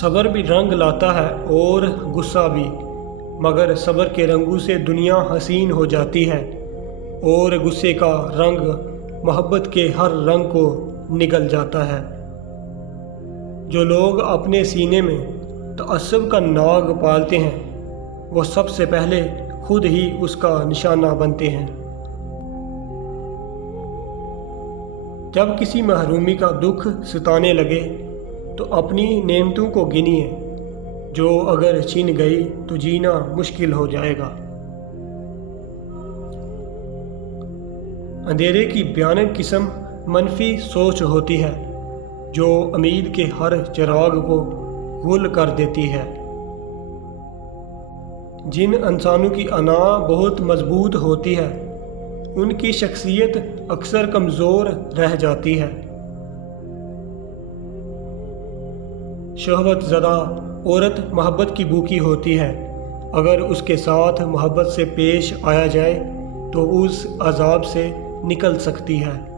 صبر بھی رنگ لاتا ہے اور غصہ بھی، مگر صبر کے رنگوں سے دنیا حسین ہو جاتی ہے اور غصے کا رنگ محبت کے ہر رنگ کو نگل جاتا ہے۔ جو لوگ اپنے سینے میں تعصب کا ناگ پالتے ہیں وہ سب سے پہلے خود ہی اس کا نشانہ بنتے ہیں۔ جب کسی محرومی کا دکھ ستانے لگے تو اپنی نعمتوں کو گنیے، جو اگر چھن گئی تو جینا مشکل ہو جائے گا۔ اندھیرے کی بھیانک قسم منفی سوچ ہوتی ہے جو امید کے ہر چراغ کو غل کر دیتی ہے۔ جن انسانوں کی انا بہت مضبوط ہوتی ہے ان کی شخصیت اکثر کمزور رہ جاتی ہے۔ شہوت زدہ عورت محبت کی بھوکی ہوتی ہے، اگر اس کے ساتھ محبت سے پیش آیا جائے تو اس عذاب سے نکل سکتی ہے۔